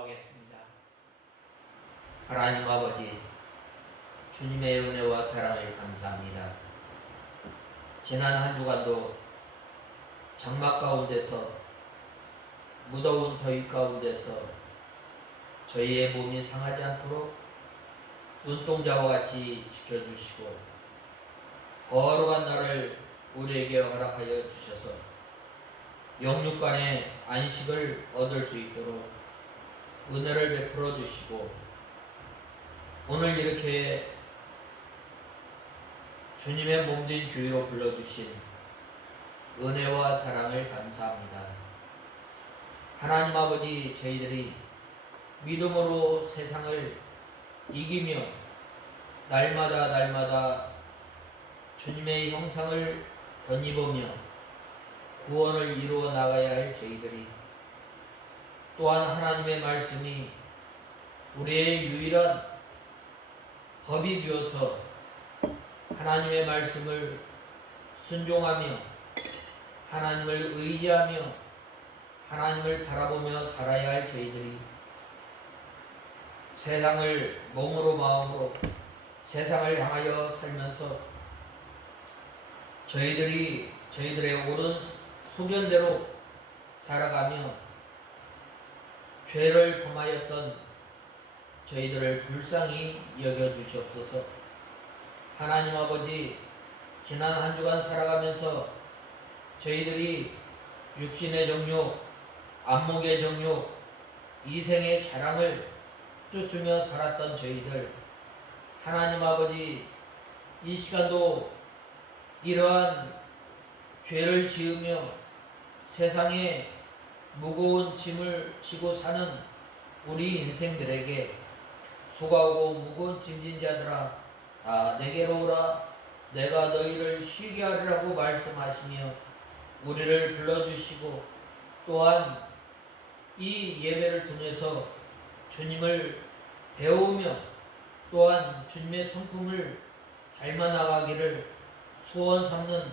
기도하겠습니다. 하나님 아버지, 주님의 은혜와 사랑을 감사합니다. 지난 한 주간도 장막 가운데서, 무더운 더위 가운데서 저희의 몸이 상하지 않도록 눈동자와 같이 지켜주시고 거룩한 날을 우리에게 허락하여 주셔서 영육간의 안식을 얻을 수 있도록 은혜를 베풀어 주시고, 오늘 이렇게 주님의 몸된 교회로 불러주신 은혜와 사랑을 감사합니다. 하나님 아버지, 저희들이 믿음으로 세상을 이기며 날마다 주님의 형상을 덧입으며 구원을 이루어 나가야 할 저희들이, 또한 하나님의 말씀이 우리의 유일한 법이 되어서 하나님의 말씀을 순종하며 하나님을 의지하며 하나님을 바라보며 살아야 할 저희들이 세상을 몸으로 마음으로 세상을 향하여 살면서 저희들의 옳은 소견대로 살아가며 죄를 범하였던 저희들을 불쌍히 여겨주시옵소서. 하나님 아버지, 지난 한 주간 살아가면서 저희들이 육신의 정욕, 안목의 정욕, 이생의 자랑을 쫓으며 살았던 저희들, 하나님 아버지, 이 시간도 이러한 죄를 지으며 세상에 무거운 짐을 지고 사는 우리 인생들에게 수고하고 무거운 짐진 자들아, 내게로 오라, 내가 너희를 쉬게 하리라고 말씀하시며 우리를 불러주시고, 또한 이 예배를 통해서 주님을 배우며 또한 주님의 성품을 닮아 나가기를 소원 삼는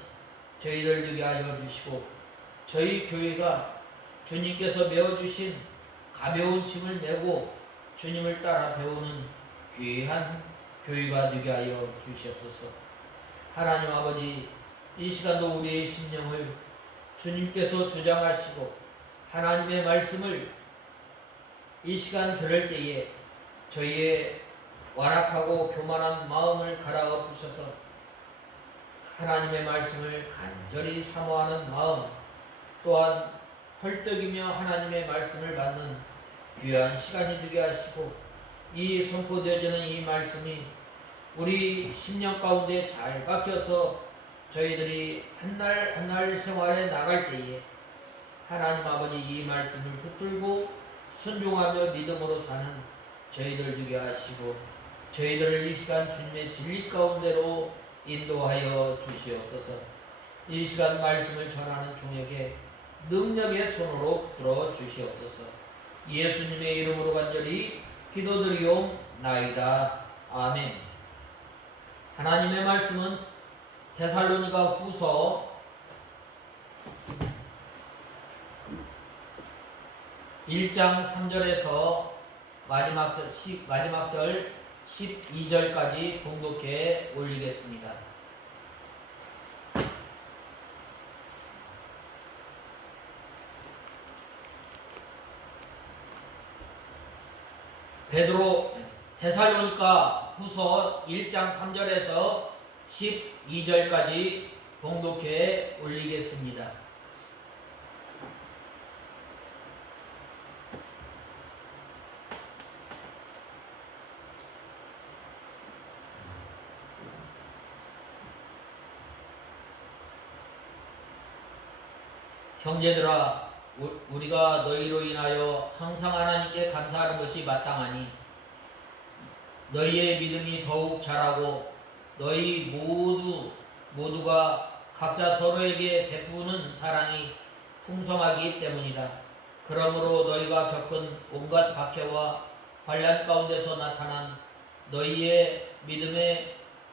저희들 되게 하여 주시고, 저희 교회가 주님께서 메어주신 가벼운 짐을 메고 주님을 따라 배우는 귀한 교회가 되게 하여 주시옵소서. 하나님 아버지, 이 시간도 우리의 심령을 주님께서 주장하시고 하나님의 말씀을 이 시간 들을 때에 저희의 완악하고 교만한 마음을 갈아엎으셔서 하나님의 말씀을 간절히 사모하는 마음, 또한 헐떡이며 하나님의 말씀을 받는 귀한 시간이 되게 하시고, 이 선포되어지는 이 말씀이 우리 심령 가운데 잘 박혀서 저희들이 한 날 생활에 나갈 때에 하나님 아버지, 이 말씀을 붙들고 순종하며 믿음으로 사는 저희들 되게 하시고, 저희들을 이 시간 주님의 진리 가운데로 인도하여 주시옵소서. 이 시간 말씀을 전하는 종에게 능력의 손으로 붙들어 주시옵소서. 예수님의 이름으로 간절히 기도드리옵나이다. 아멘. 하나님의 말씀은 데살로니가 후서 1장 3절에서 마지막 절 12절까지 봉독해 올리겠습니다. 데살로니가 후서 1장 3절에서 12절까지 봉독해 올리겠습니다. 형제들아, 우리가 너희로 인하여 항상 하나님께 감사하는 것이 마땅하니 너희의 믿음이 더욱 자라고 너희 모두가 각자 서로에게 베푸는 사랑이 풍성하기 때문이다. 그러므로 너희가 겪은 온갖 박해와 환난 가운데서 나타난 너희의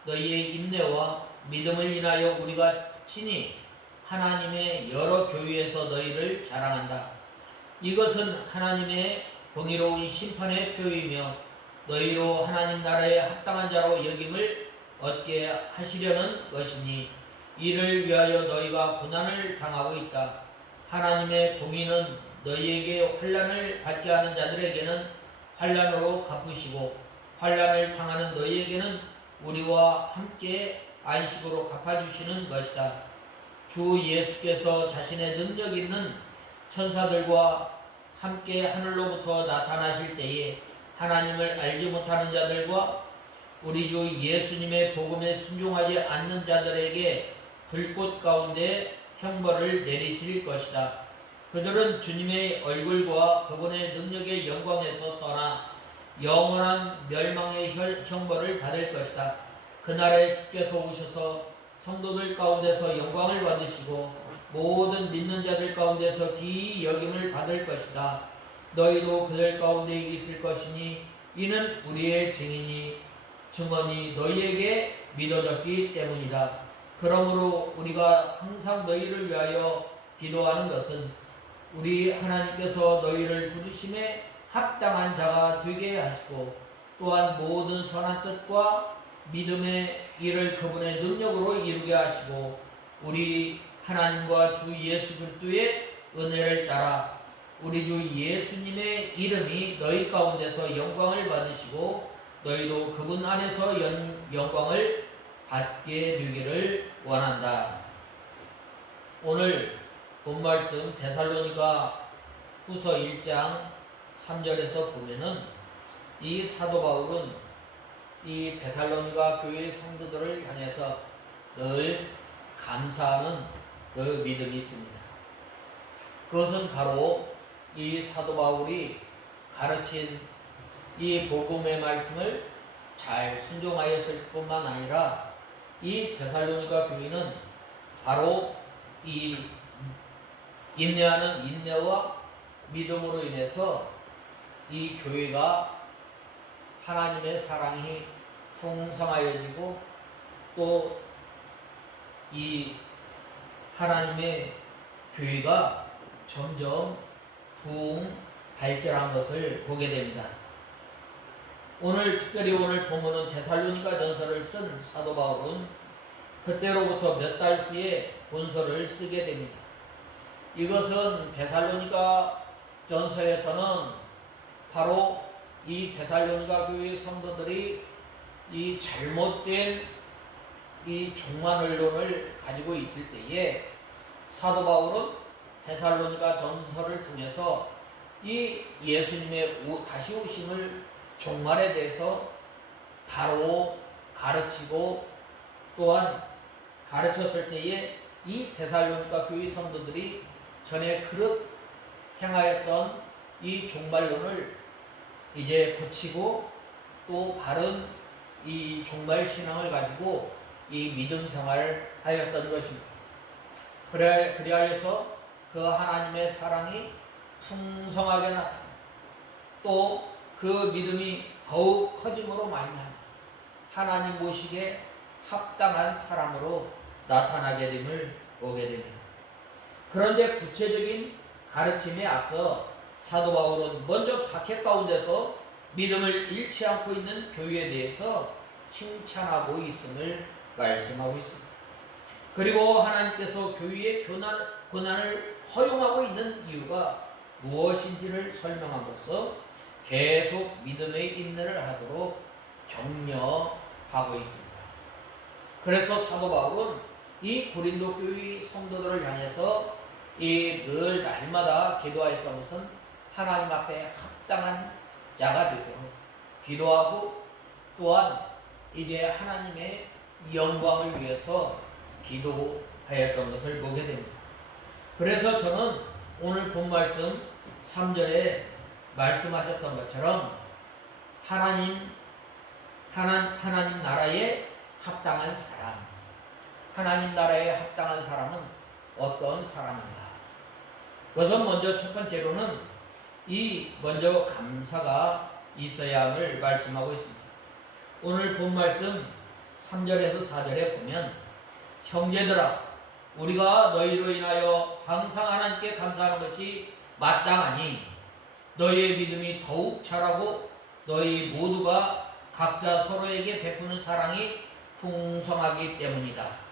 인내와 믿음을 인하여 우리가 친히 하나님의 여러 교회에서 너희를 자랑한다. 이것은 하나님의 공의로운 심판의 표이며 너희로 하나님 나라에 합당한 자로 여김을 얻게 하시려는 것이니 이를 위하여 너희가 고난을 당하고 있다. 하나님의 공의는 너희에게 환난을 받게 하는 자들에게는 환난으로 갚으시고 환난을 당하는 너희에게는 우리와 함께 안식으로 갚아주시는 것이다. 주 예수께서 자신의 능력 있는 천사들과 함께 하늘로부터 나타나실 때에 하나님을 알지 못하는 자들과 우리 주 예수님의 복음에 순종하지 않는 자들에게 불꽃 가운데 형벌을 내리실 것이다. 그들은 주님의 얼굴과 그분의 능력의 영광에서 떠나 영원한 멸망의 형벌을 받을 것이다. 그날에 주께서 오셔서 성도들 가운데서 영광을 받으시고 모든 믿는 자들 가운데서 기이 여김을 받을 것이다. 너희도 그들 가운데 있을 것이니 이는 우리의 증인이 증언이 너희에게 믿어졌기 때문이다. 그러므로 우리가 항상 너희를 위하여 기도하는 것은 우리 하나님께서 너희를 부르심에 합당한 자가 되게 하시고 또한 모든 선한 뜻과 믿음의 일을 그분의 능력으로 이루게 하시고 우리 하나님과 주 예수 그리스도의 은혜를 따라 우리 주 예수님의 이름이 너희 가운데서 영광을 받으시고 너희도 그분 안에서 영광을 받게 되기를 원한다. 오늘 본말씀 데살로니가 후서 1장 3절에서 보면은 이 사도 바울은 이 데살로니가 교회의 성도들을 향해서 늘 감사하는 그 믿음이 있습니다. 그것은 바로 이 사도 바울이 가르친 이 복음의 말씀을 잘 순종하였을 뿐만 아니라 이 데살로니가 교회는 바로 이 인내하는 인내와 믿음으로 인해서 이 교회가 하나님의 사랑이 풍성하여지고 또 이 하나님의 교회가 점점 부흥 발전한 것을 보게 됩니다. 특별히 오늘 본문은 데살로니가 전서를 쓴 사도 바울은 그때로부터 몇 달 후에 본서를 쓰게 됩니다. 이것은 데살로니가 전서에서는 바로 이 데살로니가 교회의 성도들이 이 잘못된 이 종말론을 가지고 있을 때에 사도 바울은 데살로니가 전서를 통해서 이 예수님의 다시 오심을 종말에 대해서 바로 가르치고 또한 가르쳤을 때에 이 데살로니가 교회 성도들이 전에 그릇 행하였던 이 종말론을 이제 고치고 또 바른 이 종말 신앙을 가지고 이 믿음 생활을 하였던 것입니다. 그리하여서 그 하나님의 사랑이 풍성하게 나타나 또 그 믿음이 더욱 커짐으로 말미암아 하나님 보시기에 합당한 사람으로 나타나게 됨을 보게 됩니다. 그런데 구체적인 가르침에 앞서 사도 바울은 먼저 박해 가운데서 믿음을 잃지 않고 있는 교회에 대해서 칭찬하고 있음을 말씀하고 있습니다. 그리고 하나님께서 교회의 고난을 허용하고 있는 이유가 무엇인지를 설명함으로써 계속 믿음의 인내를 하도록 격려하고 있습니다. 그래서 사도 바울은 이 고린도 교회 성도들을 향해서 늘 날마다 기도하였던 것은 하나님 앞에 합당한 자가 되도록 기도하고 또한 이제 하나님의 영광을 위해서 기도하였던 것을 보게 됩니다. 그래서 저는 오늘 본 말씀 3절에 말씀하셨던 것처럼 하나님 나라에 합당한 사람, 하나님 나라에 합당한 사람은 어떤 사람인가? 그것은 먼저 첫 번째로는 먼저 감사가 있어야 함을 말씀하고 있습니다. 오늘 본 말씀 3절에서 4절에 보면 형제들아 우리가 너희로 인하여 항상 하나님께 감사하는 것이 마땅하니 너희의 믿음이 더욱 자라고 너희 모두가 각자 서로에게 베푸는 사랑이 풍성하기 때문이다.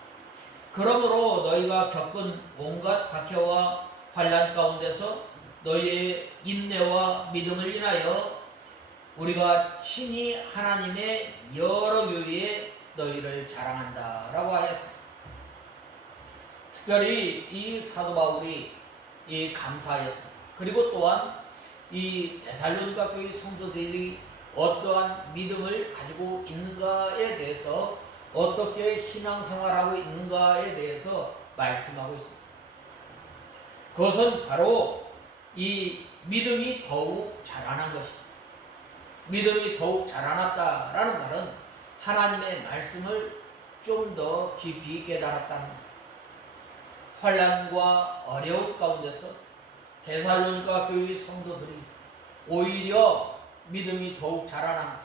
그러므로 너희가 겪은 온갖 박해와 환난 가운데서 너희의 인내와 믿음을 인하여 우리가 친히 하나님의 여러 교회에 너희를 자랑한다 라고 하였습니다. 특별히 이 사도 바울이 이 감사하였습니다. 그리고 또한 이 데살로니가 교회 성도들이 어떠한 믿음을 가지고 있는가에 대해서 어떻게 신앙생활하고 있는가에 대해서 말씀하고 있습니다. 그것은 바로 이 믿음이 더욱 자라난 것입니다. 믿음이 더욱 자라났다라는 말은 하나님의 말씀을 좀 더 깊이 깨달았다는 것. 환난과 어려움 가운데서 데살로니가 교회 성도들이 오히려 믿음이 더욱 자라난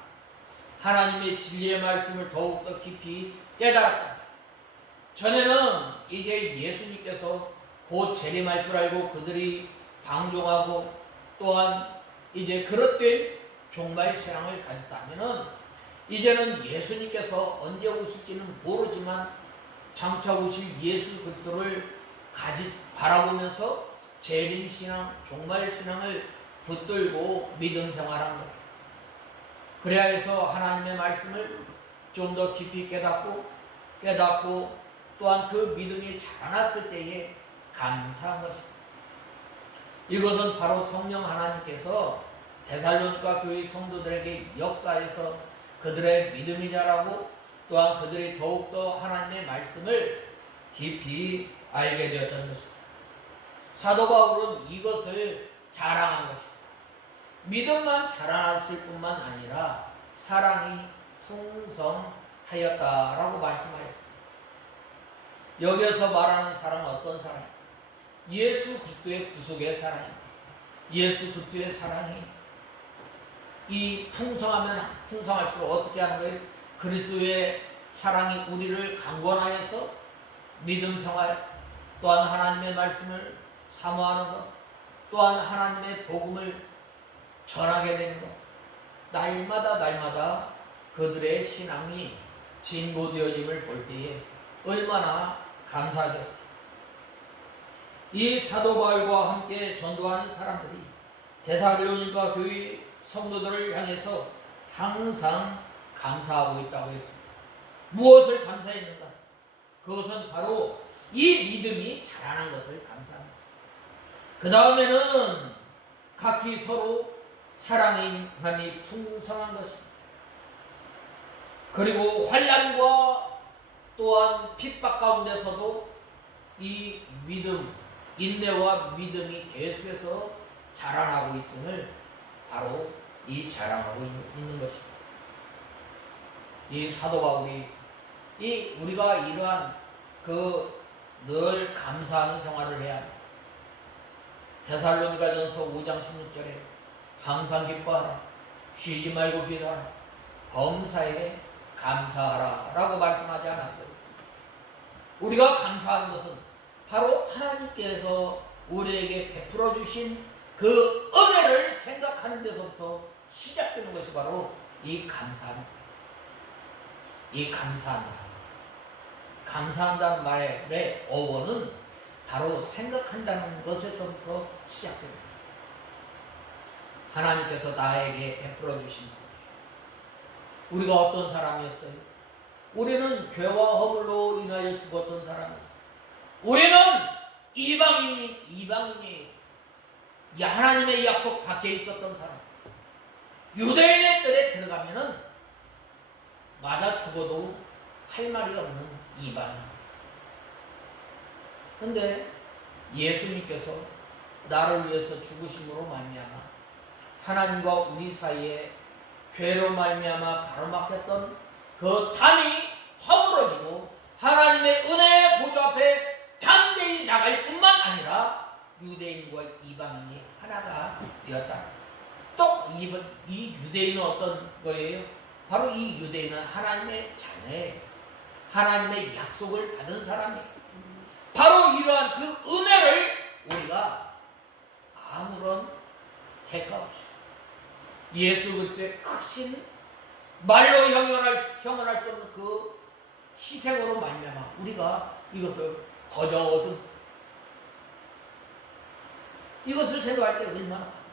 하나님의 진리의 말씀을 더욱더 깊이 깨달았다. 전에는 이제 예수님께서 곧 재림할 줄 알고 그들이 방종하고 또한 이제 그릇된 종말 신앙을 가졌다면은 이제는 예수님께서 언제 오실지는 모르지만 장차 오실 예수 그리스도를 바라보면서 재림 신앙, 종말 신앙을 붙들고 믿음 생활한 거예요. 그래야 해서 하나님의 말씀을 좀 더 깊이 깨닫고 또한 그 믿음이 자라났을 때에 감사한 것입니다. 이것은 바로 성령 하나님께서 데살로니가 교회 성도들에게 역사해서 그들의 믿음이 자라고 또한 그들이 더욱더 하나님의 말씀을 깊이 알게 되었던 것입니다. 사도 바울은 이것을 자랑한 것입니다. 믿음만 자라났을 뿐만 아니라 사랑이 풍성하였다라고 말씀하였습니다. 여기에서 말하는 사랑은 어떤 사랑입니까? 예수 그리스도의 구속의 사랑입니다. 예수 그리스도의 사랑이 이 풍성하면 풍성할수록 어떻게 하는 거예요? 그리스도의 사랑이 우리를 강권하여서 믿음 생활 또한 하나님의 말씀을 사모하는 것 또한 하나님의 복음을 전하게 되는 것 날마다 그들의 신앙이 진보되어짐을 볼 때에 얼마나 감사하겠습니까? 이 사도 바울과 함께 전도하는 사람들이 데살로니가 교회 성도들을 향해서 항상 감사하고 있다고 했습니다. 무엇을 감사했는가? 그것은 바로 이 믿음이 자라난 것을 감사합니다. 그 다음에는 각기 서로 사랑의 힘이 풍성한 것입니다. 그리고 환난과 또한 핍박 가운데서도 이 믿음, 인내와 믿음이 계속해서 자라나고 있음을 바로 이 자랑하고 있는 것입니다. 이 사도 바울이 우리가 이러한 늘 감사하는 생활을 해야 합니다. 데살로니가전서 5장 16절에 항상 기뻐하라, 쉬지 말고 기도하라, 범사에 감사하라 라고 말씀하지 않았어요. 우리가 감사하는 것은 바로 하나님께서 우리에게 베풀어 주신 그 은혜를 생각하는 데서부터 시작되는 것이 바로 이 감사합니다. 이 감사한다. 감사한다는 말의 어원은 바로 생각한다는 것에서부터 시작됩니다. 하나님께서 나에게 베풀어 주신 것. 우리가 어떤 사람이었어요? 우리는 죄와 허물로 인하여 죽었던 사람이었어요. 우리는 이방인이 하나님의 약속 밖에 있었던 사람. 유대인의 뜰에 들어가면은 맞아 죽어도 할 말이 없는 이방인. 근데 예수님께서 나를 위해서 죽으심으로 말미암아 하나님과 우리 사이에 죄로 말미암아 가로막혔던 그 담이 허물어지고 하나님의 은혜의 보좌 앞에 담대히 나갈 뿐만 아니라 유대인과 이방인이 하나가 되었다. 또 이 유대인은 어떤 거예요? 바로 이 유대인은 하나님의 자녀예요. 하나님의 약속을 받은 사람이에요. 바로 이러한 그 은혜를 우리가 아무런 대가 없이 예수 그리스도의 크신 말로 형언할 수 없는 그 희생으로 말미암아 우리가 이것을 거저 얻은 이것을 생각할 때 얼마나 감사해요.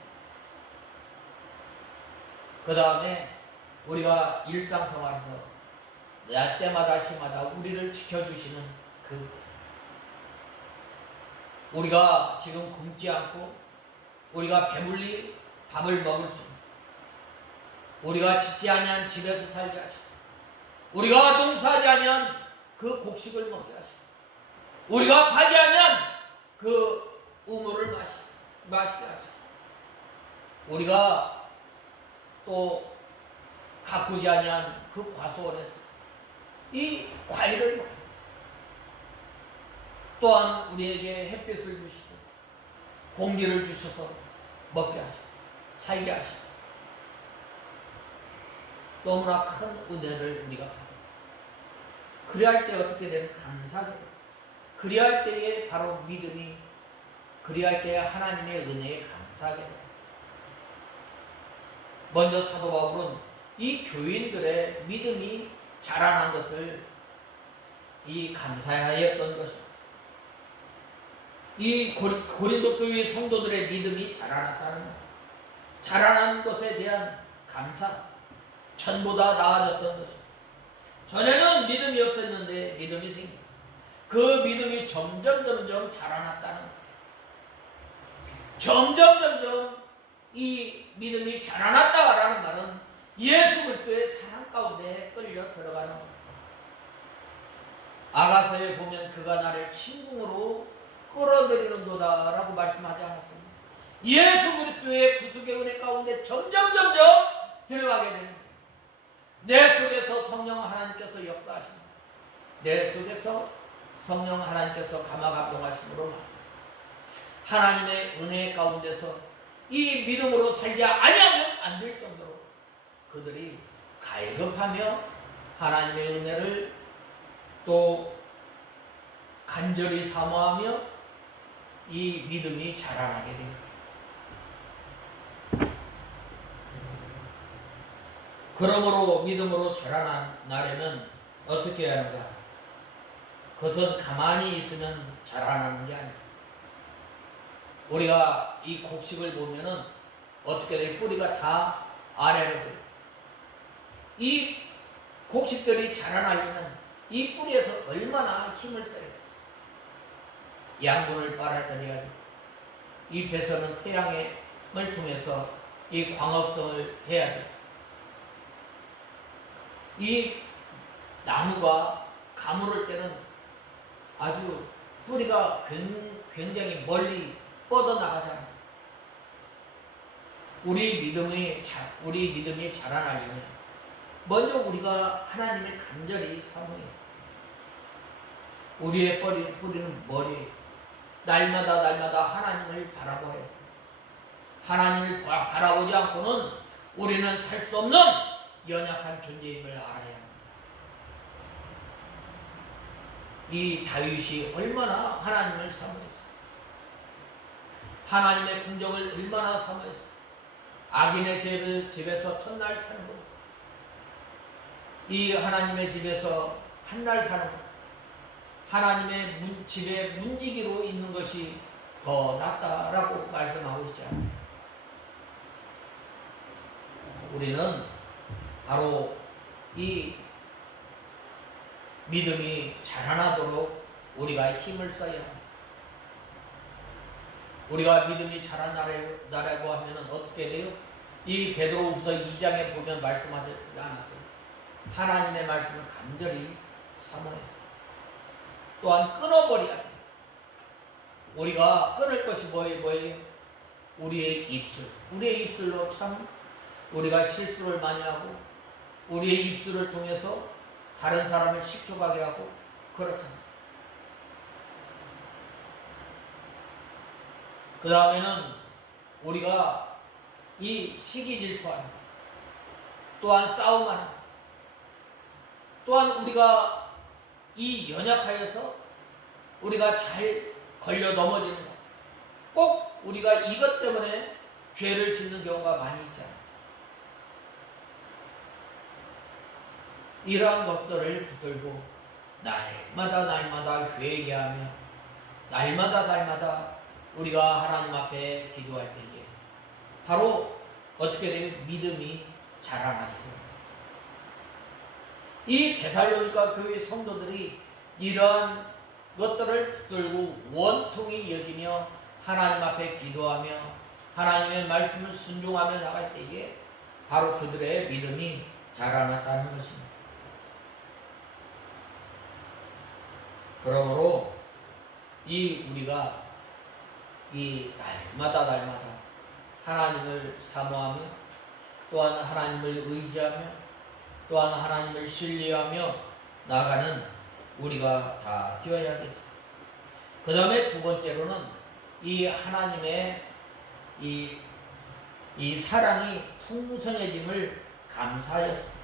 그 다음에 우리가 일상생활에서 때마다 시마다 우리를 지켜주시는 그 우리가 지금 굶지 않고 우리가 배불리 밥을 먹을 수 있는 우리가 짓지 아니한 집에서 살게 하시고 우리가 농사하지 아니한 그 곡식을 먹게 하시고 우리가 파지 아니한 그 우물을 마시게 하시고 우리가 또 가꾸지 아니한 그 과수원에서 이 과일을 먹게 또한 우리에게 햇빛을 주시고 공기를 주셔서 먹게 하시고 살게 하시고 너무나 큰 은혜를 우리가 받고 그리할 때 어떻게 되는 감사하게 됩니다. 그리할 때에 바로 믿음이 그리할 때에 하나님의 은혜에 감사하게 됩니다. 먼저 사도 바울은 이 교인들의 믿음이 자라난 것을 이 감사하였던 것입니다. 이 고린도 교회 성도들의 믿음이 자라났다는 것, 자라난 것에 대한 감사, 전보다 나아졌던 것입니다. 전에는 믿음이 없었는데 믿음이 생깁니다. 그 믿음이 점점 자라났다는 것. 점점 이 믿음이 자라났다라는 말은 예수 그리스도의 사랑 가운데 끌려 들어가는 것. 아가서에 보면 그가 나를 친궁으로 끌어들이는도다라고 말씀하지 않았습니다. 예수 그리스도의 구속의 은혜 가운데 점점 들어가게 됩니다. 내 속에서 성령 하나님께서 역사하십니다. 내 속에서 성령 하나님께서 감화감동하심으로 하나님의 은혜 가운데서 이 믿음으로 살지 아니하면 안 될 정도로 그들이 갈급하며 하나님의 은혜를 또 간절히 사모하며 이 믿음이 자라나게 됩니다. 그러므로 믿음으로 자라난 날에는 어떻게 해야 하는가? 그것은 가만히 있으면 자라나는 게 아니에요. 우리가 이 곡식을 보면은 어떻게 돼? 뿌리가 다 아래로 되어 있어요. 이 곡식들이 자라나려면 이 뿌리에서 얼마나 힘을 써야 돼요. 양분을 빨아야 되고 이 배선은 태양을 통해서 이 광합성을 해야 돼요. 이 나무가 가물을 때는 아주 뿌리가 굉장히 멀리 뻗어나가잖아요. 우리 믿음이 자라나려면 먼저 우리가 하나님을 간절히 사모해요. 우리의 뿌리는 머리에 날마다 하나님을 바라보아야 해요. 하나님을 바라보지 않고는 우리는 살 수 없는 연약한 존재임을 알아야 합니다. 이 다윗이 얼마나 하나님을 사모했어요. 하나님의 궁정을 얼마나 사모했어요. 악인의 집에서 첫날 사는 것, 이 하나님의 집에서 한날 사는 것, 하나님의 집에 문지기로 있는 것이 더 낫다라고 말씀하고 있지 않아요. 우리는 바로 이 믿음이 자라나도록 우리가 힘을 써야 합니다. 우리가 믿음이 자라나라고 하면 어떻게 돼요? 이 베드로후서 2장에 보면 말씀하지 않았어요. 하나님의 말씀을 간절히 사모해야 해요. 또한 끊어버려야 돼요. 우리가 끊을 것이 뭐예요? 우리의 입술. 우리의 입술로 참 우리가 실수를 많이 하고 우리의 입술을 통해서 다른 사람을 식초하게 하고 그렇잖아요. 그 다음에는 우리가 이 시기 질투하는 또한 싸움하는 또한 우리가 이 연약하여서 우리가 잘 걸려 넘어지는 것 꼭 우리가 이것 때문에 죄를 짓는 경우가 많이 있잖아요. 이러한 것들을 붙들고 날마다 회개하며 날마다 우리가 하나님 앞에 기도할 때에 바로 어떻게 돼요? 믿음이 자라나게 돼요. 이 데살로니가 교회 성도들이 이러한 것들을 붙들고 원통히 여기며 하나님 앞에 기도하며 하나님의 말씀을 순종하며 나갈 때에 바로 그들의 믿음이 자라났다는 것입니다. 그러므로 우리가 날마다 하나님을 사모하며 또한 하나님을 의지하며 또한 하나님을 신뢰하며 나아가는 우리가 다 되어야겠습니다. 그 다음에 두 번째로는 이 하나님의 이 사랑이 풍성해짐을 감사하였습니다.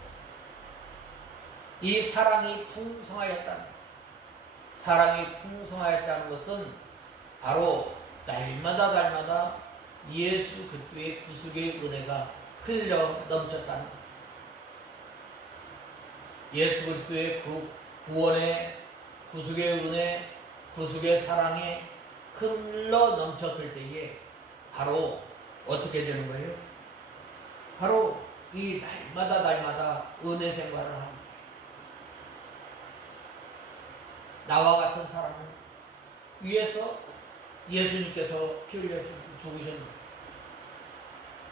이 사랑이 풍성하였다는 것은 바로 날마다 예수 그리스도의 구속의 은혜가 흘러 넘쳤다는 것. 예수 그리스도의 구원의 구속의 은혜, 구속의 사랑에 흘러 넘쳤을 때에 바로 어떻게 되는 거예요? 바로 이 날마다 은혜 생활을 합니다. 나와 같은 사람을 위해서 예수님께서 피 흘려 죽으셨습니다.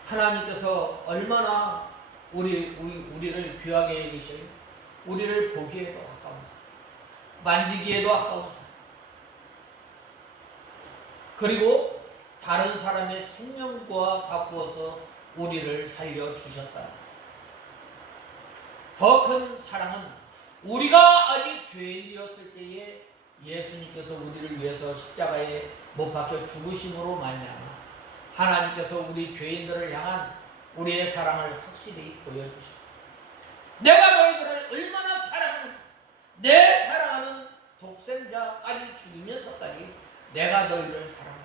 하나님께서 얼마나 우리를 귀하게 여기셔요. 우리를 보기에도 아까운 사람, 만지기에도 아까운 사람, 그리고 다른 사람의 생명과 바꾸어서 우리를 살려주셨다. 더 큰 사랑은 우리가 아직 죄인이었을 때에 예수님께서 우리를 위해서 십자가에 못 박혀 죽으심으로 말미암아 하나님께서 우리 죄인들을 향한 우리의 사랑을 확실히 보여주시고, 내가 너희들을 얼마나 사랑하는가, 내 사랑하는 독생자까지 죽이면서까지 내가 너희를 사랑해.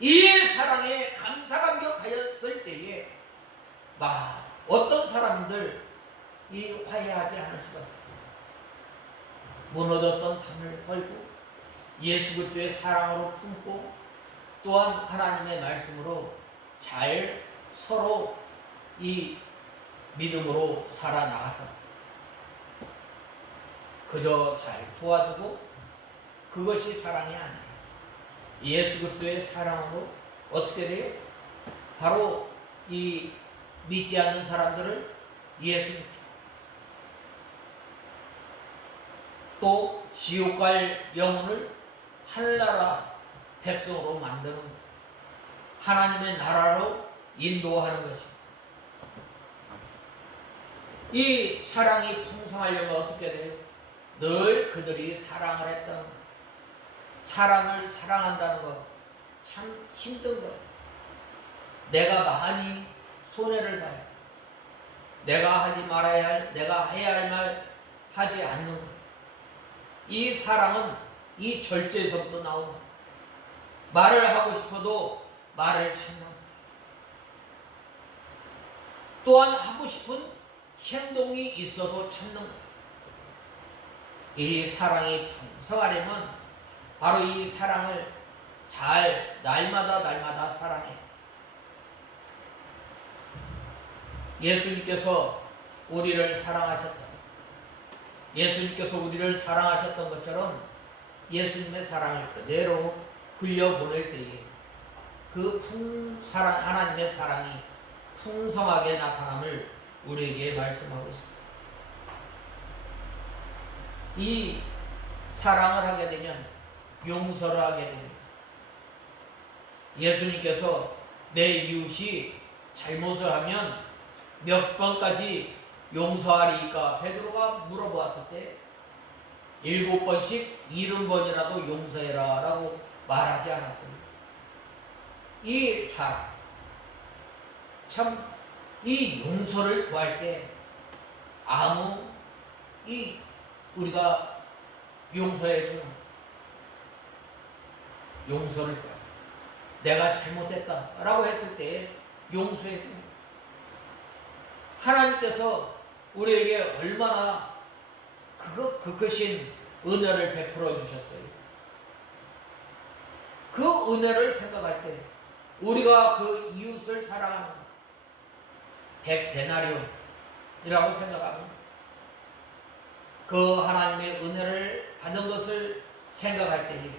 이 사랑에 감사감격하였을 때에 어떤 사람들 화해하지 않을 수가 없어요. 무너졌던 판을 헐고 예수 그리스도의 사랑으로 품고 또한 하나님의 말씀으로 잘 서로 이 믿음으로 살아나갔다. 그저 잘 도와주고 그것이 사랑이 아니에요. 예수 그리스도의 사랑으로 어떻게 돼요? 바로 이 믿지 않는 사람들을 예수님께, 또 지옥 갈 영혼을 하늘나라 백성으로 만드는 것, 하나님의 나라로 인도하는 것입니다. 이 사랑이 풍성하려면 어떻게 돼요? 늘 그들이 사랑을 했다는 것. 사랑을 사랑한다는 것 참 힘든 거예요. 내가 많이 손해를 봐요. 내가 하지 말아야 할, 내가 해야 할 말 하지 않는 것. 이 사랑은 이 절제에서부터 나오는 것. 말을 하고 싶어도 말을 참는 것. 또한 하고 싶은 행동이 있어도 참는 것. 이 사랑이 풍성하려면 바로 이 사랑을 잘 날마다 사랑해. 예수님께서 우리를 사랑하셨잖아요. 예수님께서 우리를 사랑하셨던 것처럼 예수님의 사랑을 그대로 흘려보낼 때에 그 하나님의 사랑이 풍성하게 나타남을 우리에게 말씀하고 있습니다. 이 사랑을 하게 되면 용서를 하게 됩니다. 예수님께서 내 이웃이 잘못을 하면 몇 번까지 용서하리까? 베드로가 물어보았을 때 7번씩 70번이라도 용서해라 라고 말하지 않았습니다. 이 사랑, 참 이 용서를 구할 때 우리가 용서해 주는 용서를 구할 때 내가 잘못했다 라고 했을 때 용서해 줍니다. 하나님께서 우리에게 얼마나 그것인 은혜를 베풀어 주셨어요. 그 은혜를 생각할 때 우리가 그 이웃을 사랑하는 100데나리온이라고 생각하면 그 하나님의 은혜를 받은 것을 생각할 때에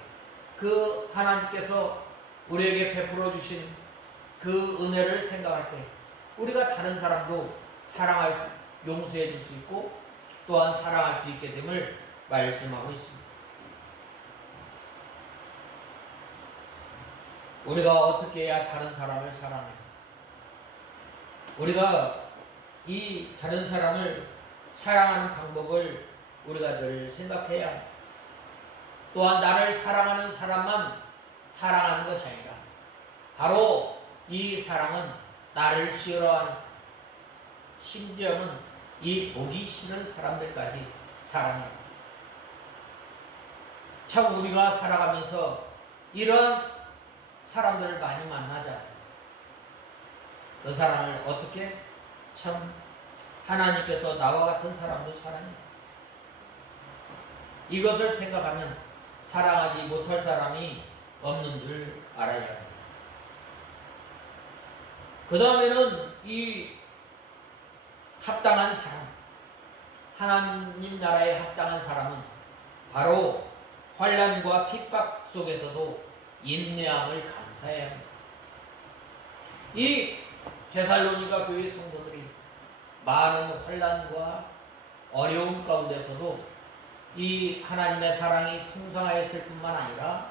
그 하나님께서 우리에게 베풀어 주신 그 은혜를 생각할 때 우리가 다른 사람도 사랑할 수, 용서해 줄 수 있고 또한 사랑할 수 있게 됨을 말씀하고 있습니다. 우리가 어떻게 해야 다른 사람을 사랑할까? 우리가 이 다른 사람을 사랑하는 방법을 우리가 늘 생각해야 합니다. 또한 나를 사랑하는 사람만 사랑하는 것이 아니라 바로 이 사랑은 나를 싫어하는 사람, 심지어는 이 보기 싫은 사람들까지 사랑해요. 참 우리가 살아가면서 이런 사람들을 많이 만나잖아요. 그 사람을 어떻게? 참 하나님께서 나와 같은 사람도 사랑해요. 이것을 생각하면 사랑하지 못할 사람이 없는 줄 알아야 합니다. 그 다음에는 이 합당한 사람, 하나님 나라에 합당한 사람은 바로 환난과 핍박 속에서도 인내함을 감사해야 합니다. 이 데살로니가 교회 성도들이 많은 환난과 어려움 가운데서도 이 하나님의 사랑이 풍성하였을 뿐만 아니라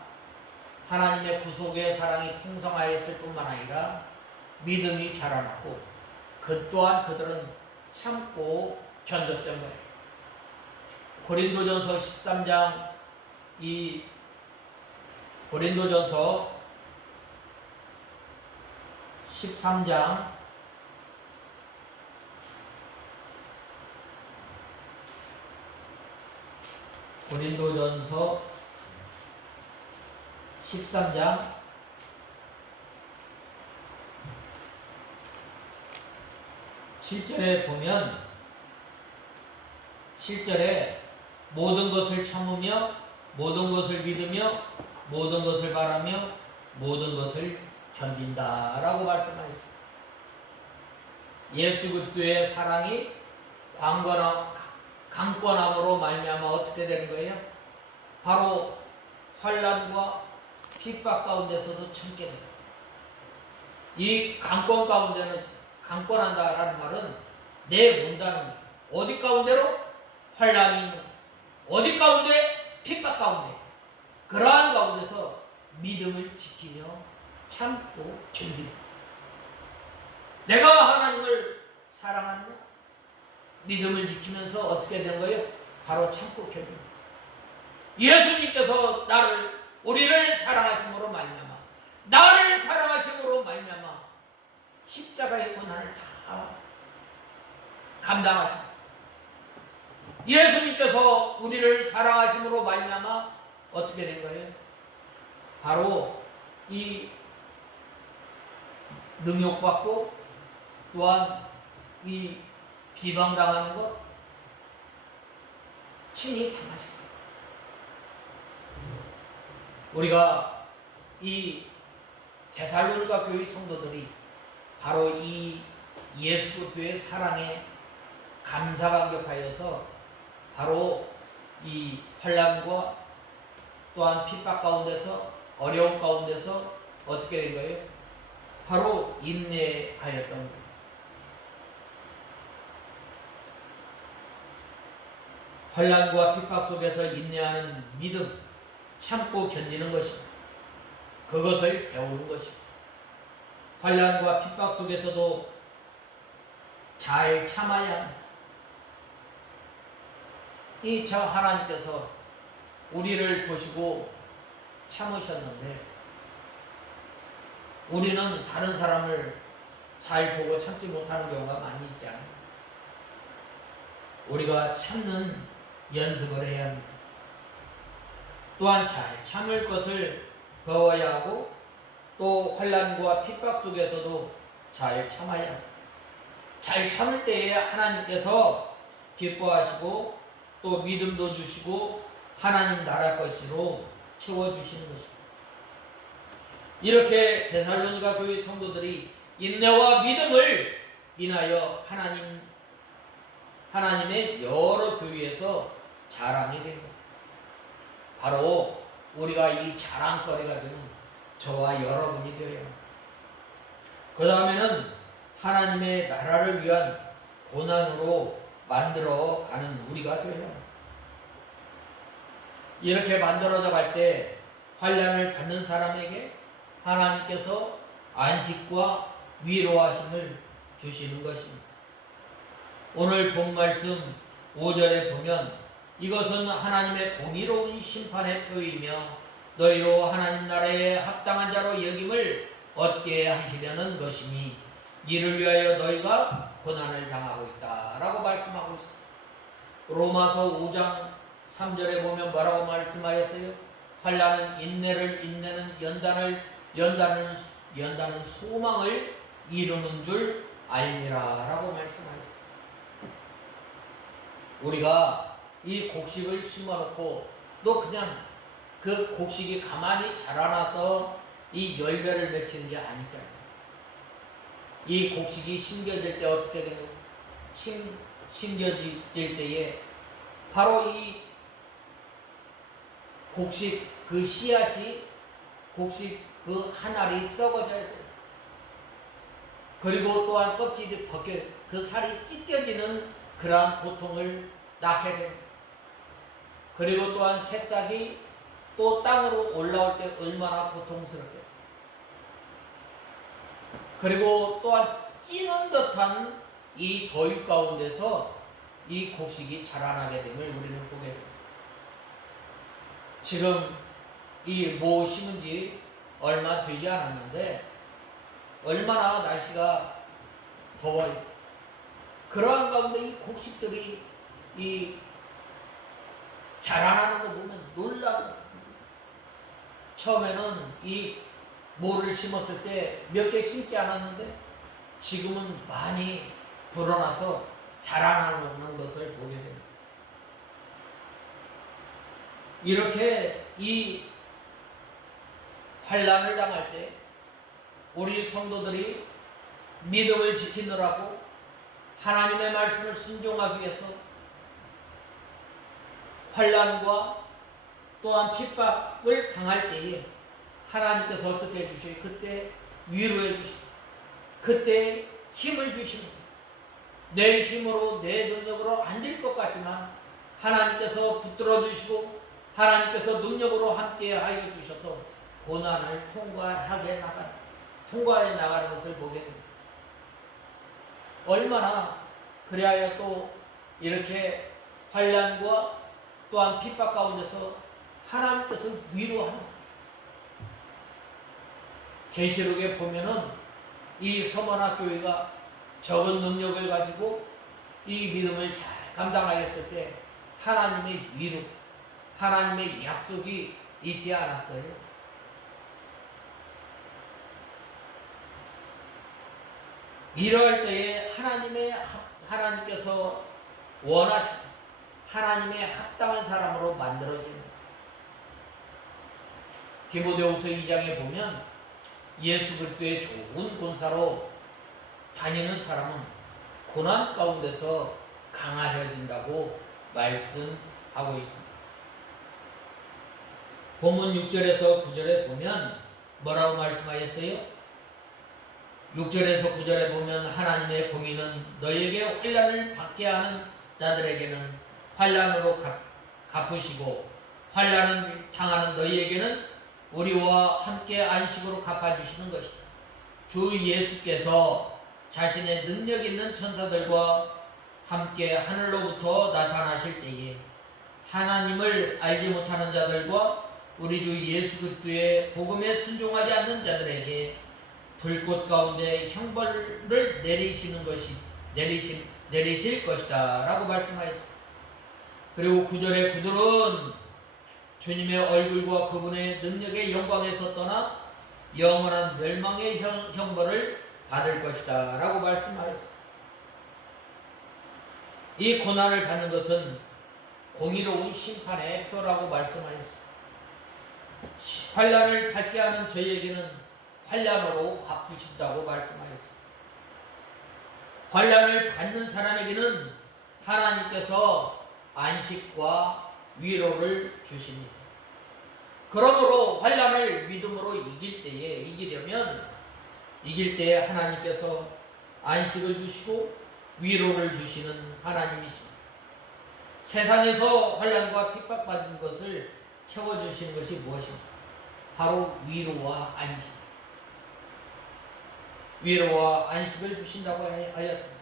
하나님의 구속의 사랑이 풍성하였을 뿐만 아니라 믿음이 자라났고 그 또한 그들은 참고 견뎠던 거예요. 고린도전서 13장 이 고린도전서 13장 7절에 보면 7절에 모든 것을 참으며 모든 것을 믿으며 모든 것을 바라며 모든 것을 견딘다라고 말씀하셨습니다. 예수 그리스도의 사랑이 강권함으로 말미암아 어떻게 되는 거예요? 바로 환난과 핍박 가운데서도 참게 됩니다. 이 강권 가운데는 강권한다라는 말은 내몬다는 거예요. 어디 가운데로? 환난이 있는 어디 가운데? 핍박 가운데. 그러한 가운데서 믿음을 지키며 참고 견디는 내가 하나님을 사랑하느냐? 믿음을 지키면서 어떻게 된 거예요? 바로 참고 견디는 예수님께서 우리를 사랑하심으로 말미암아 나를 사랑하심으로 말미암아 십자가의 고난을 다 감당하십니다. 예수님께서 우리를 사랑하심으로 말미암아 어떻게 된 거예요? 바로 이 능욕받고 또한 이 비방당하는 것 친히 당하신 거예요. 우리가 이 데살로니가 교회 성도들이 바로 이 예수 그리스도의 사랑에 감사감격하여서 바로 이 환난과 또한 핍박 가운데서 어려움 가운데서 어떻게 된 거예요? 바로 인내하였던 거예요. 환난과 핍박 속에서 인내하는 믿음, 참고 견디는 것입니다. 그것을 배우는 것입니다. 환난과 핍박 속에서도 잘 참아야 합니다. 이 참 하나님께서 우리를 보시고 참으셨는데 우리는 다른 사람을 잘 보고 참지 못하는 경우가 많이 있잖아요. 우리가 참는 연습을 해야 합니다. 또한 잘 참을 것을 배워야 하고 또 환난과 핍박 속에서도 잘 참아야 합니다. 잘 참을 때에 하나님께서 기뻐하시고 또 믿음도 주시고 하나님 나라 것으로 채워주시는 것입니다. 이렇게 데살로니가 교회 성도들이 인내와 믿음을 인하여 하나님의 여러 교회에서 자랑이 된 것. 바로 우리가 이 자랑거리가 되는 저와 여러분이 되어야 합니다. 그 다음에는 하나님의 나라를 위한 고난으로 만들어가는 우리가 되어야 합니다. 이렇게 만들어져 갈 때 환난을 받는 사람에게 하나님께서 안식과 위로하심을 주시는 것입니다. 오늘 본 말씀 5절에 보면 이것은 하나님의 공의로운 심판의 표이며 너희로 하나님 나라에 합당한 자로 여김을 얻게 하시려는 것이니 이를 위하여 너희가 고난을 당하고 있다라고 말씀하고 있습니다. 로마서 5장 3절에 보면 뭐라고 말씀하였어요? 환난은 인내를, 인내는 연단은 소망을 이루는 줄 알미라라고 말씀하셨습니다. 우리가 이 곡식을 심어놓고 또 그냥 그 곡식이 가만히 자라나서 이 열매를 맺히는 게 아니잖아요. 이 곡식이 심겨질 때 어떻게 되는 거예요? 심겨질 때에 바로 이 곡식 그 씨앗이 곡식 그 한 알이 썩어져야 돼요. 그리고 또한 껍질이 벗겨 그 살이 찢겨지는 그러한 고통을 낳게 됩니다. 그리고 또한 새싹이 또 땅으로 올라올 때 얼마나 고통스럽겠어요. 그리고 또한 찌는 듯한 이 더위 가운데서 이 곡식이 자라나게 됨을 우리는 보게 됩니다. 지금 이 모 심은 지 얼마 되지 않았는데 얼마나 날씨가 더워요. 그러한 가운데 이 곡식들이 이 자라나는 거 보면 놀라워. 처음에는 이 모를 심었을 때 몇 개 심지 않았는데 지금은 많이 불어나서 자라나는 것을 보게 됩니다. 이렇게 이 환난을 당할 때 우리 성도들이 믿음을 지키느라고 하나님의 말씀을 순종하기 위해서 환난과 또한 핍박을 당할 때에 하나님께서 어떻게 해주셔요? 그때 위로해 주시고 그때 힘을 주시고 내 힘으로 내 능력으로 안 될 것 같지만 하나님께서 붙들어 주시고 하나님께서 능력으로 함께 하여 주셔서 고난을 통과해 나가는 것을 보게 됩니다. 얼마나 그리하여 또 이렇게 환난과 또한 핍박 가운데서 하나님께서 위로하는 계시록에 보면은 이 서머나 교회가 적은 능력을 가지고 이 믿음을 잘 감당하였을 때 하나님의 위로, 하나님의 약속이 있지 않았어요. 이럴 때에 하나님께서 원하시는 하나님의 합당한 사람으로 만들어집니다. 디모데후서 2장에 보면 예수 그리스도의 좋은 권사로 다니는 사람은 고난 가운데서 강하여진다고 말씀하고 있습니다. 본문 6절에서 9절에 보면 뭐라고 말씀하셨어요? 6절에서 9절에 보면 하나님의 공의는 너희에게 환난을 받게 하는 자들에게는 환난으로 갚으시고 환난을 당하는 너희에게는 우리와 함께 안식으로 갚아주시는 것이다. 주 예수께서 자신의 능력 있는 천사들과 함께 하늘로부터 나타나실 때에 하나님을 알지 못하는 자들과 우리 주 예수 그리스도의 복음에 순종하지 않는 자들에게 불꽃 가운데 형벌을 내리실 것이다 라고 말씀하였습니다. 그리고 9절의 그들은 주님의 얼굴과 그분의 능력의 영광에서 떠나 영원한 멸망의 형벌을 받을 것이다 라고 말씀하였습니다. 이 고난을 받는 것은 공의로운 심판의 표라고 말씀하였습니다. 환난을 받게 하는 저희에게는 환난으로 갚으신다고 말씀하였습니다. 환난을 받는 사람에게는 하나님께서 안식과 위로를 주십니다. 그러므로 환난을 믿음으로 이길 때에 하나님께서 안식을 주시고 위로를 주시는 하나님이십니다. 세상에서 환난과 핍박받은 것을 채워주시는 것이 무엇입니까? 바로 위로와 안식. 위로와 안식을 주신다고 하였습니다.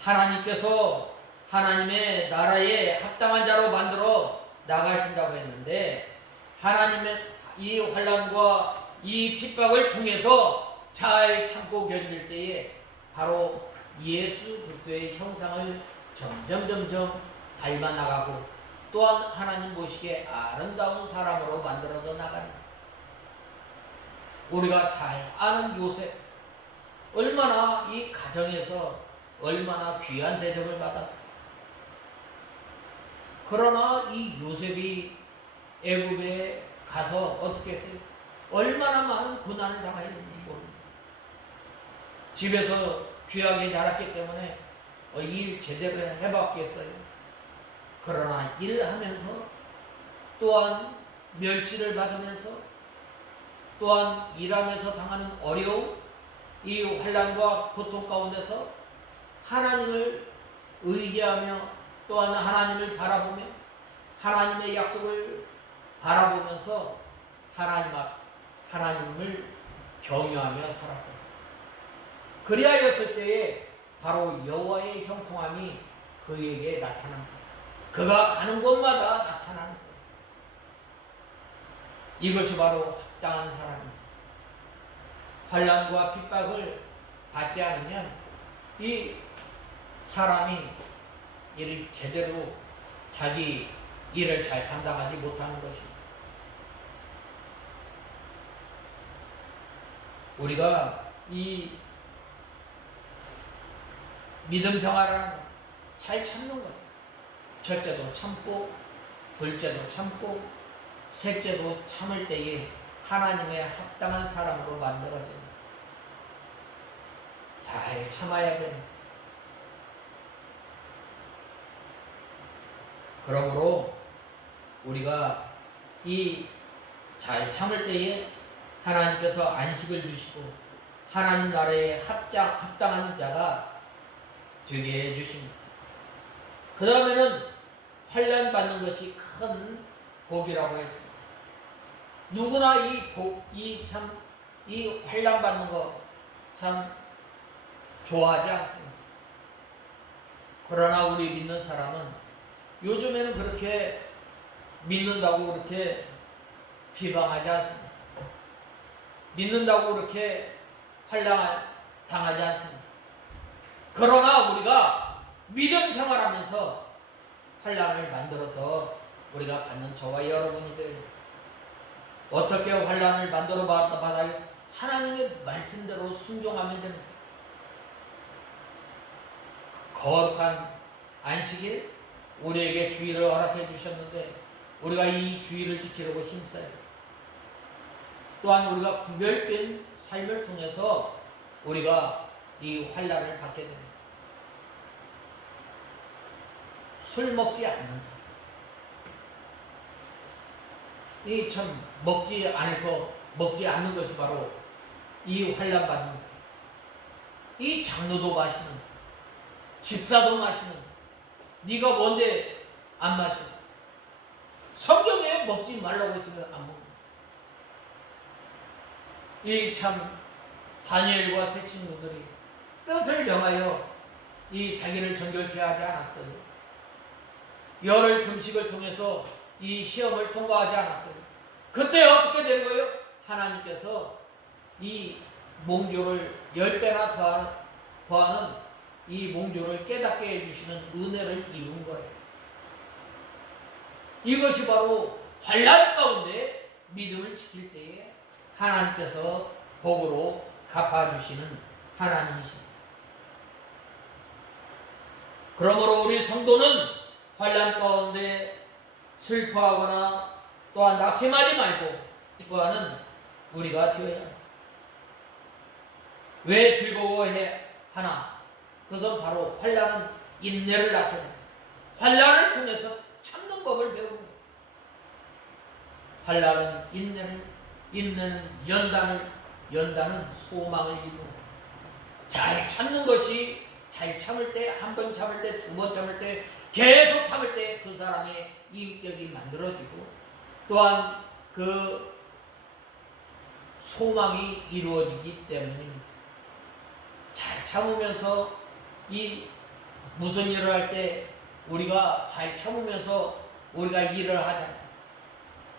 하나님께서 하나님의 나라에 합당한 자로 만들어 나가신다고 했는데, 하나님의 이 환난과 이 핍박을 통해서 잘 참고 견딜 때에 바로 예수 그리스도의 형상을 점점 닮아 나가고, 또한 하나님 보시기에 아름다운 사람으로 만들어져 나가는, 우리가 잘 아는 요셉, 얼마나 이 가정에서 얼마나 귀한 대접을 받았어요. 그러나 이 요셉이 애굽에 가서 어떻게 했어요? 얼마나 많은 고난을 당했는지 모릅니다. 집에서 귀하게 자랐기 때문에 일 제대로 해봤겠어요. 그러나 일하면서 또한 멸시를 받으면서 또한 일하면서 당하는 어려움, 이 환난과 고통 가운데서 하나님을 의지하며 또한 하나님을 바라보며 하나님의 약속을 바라보면서 하나님을 경외하며 살았다. 그리하였을 때에 바로 여호와의 형통함이 그에게 나타납니다. 그가 가는 곳마다 나타나는 거예요. 이것이 바로 합당한 사람입니다. 환난과 핍박을 받지 않으면 이 사람이 일을 제대로 자기 일을 잘 감당하지 못하는 것입니다. 우리가 이 믿음 생활하는 것, 잘 참는 것, 첫째도 참고 둘째도 참고 셋째도 참을 때에 하나님의 합당한 사람으로 만들어집니다. 잘 참아야 됩니다. 그러므로 우리가 이 잘 참을 때에 하나님께서 안식을 주시고 하나님 나라에 합당한 자가 되게 해주십니다. 그 다음에는 환난 받는 것이 큰 복이라고 했습니다. 누구나 이 환난 받는 거 참 좋아하지 않습니다. 그러나 우리 믿는 사람은 요즘에는 그렇게 믿는다고 그렇게 비방하지 않습니다. 믿는다고 그렇게 환난 당하지 않습니다. 그러나 우리가 믿음 생활하면서 환난을 만들어서 우리가 받는 저와 여러분이들 어떻게 환난을 만들어 받아요? 하나님의 말씀대로 순종하면 됩니다. 거룩한 안식일 우리에게 주의를 허락해 주셨는데 우리가 이 주의를 지키려고 힘써야 돼요. 또한 우리가 구별된 삶을 통해서 우리가 이 환난을 받게 됩니다. 술 먹지 않는다. 이 참 먹지 않는 것이 바로 이 환난 받는 거예요. 이 장로도 마시는, 집사도 마시는, 네가 뭔데 안 마셔? 성경에 먹지 말라고 했으면 안 먹는. 이 참 다니엘과 세 친구들이 뜻을 정하여 이 자기를 정결케 하지 않았어요. 열흘 금식을 통해서 이 시험을 통과하지 않았어요. 그때 어떻게 된 거예요? 하나님께서 이 몽조를 10배나 더하는 이 몽조를 깨닫게 해주시는 은혜를 이룬 거예요. 이것이 바로 환난 가운데 믿음을 지킬 때에 하나님께서 복으로 갚아주시는 하나님이십니다. 그러므로 우리 성도는 환난 가운데 슬퍼하거나 또한 낙심하지 말고 기뻐하는 우리가 되어야 합니다. 왜 즐거워해 하나? 그것은 바로 환난은 인내를 낳게 환난을 통해서 참는 법을 배우고 환난은 인내를, 인내는 연단은 소망을 이루고 잘 참는 것이 잘 참을 때, 한 번 참을 때, 두 번 참을 때, 계속 참을 때 그 사람의 인격이 만들어지고 또한 그 소망이 이루어지기 때문입니다. 잘 참으면서 이 무슨 일을 할 때 우리가 잘 참으면서 우리가 일을 하잖아요.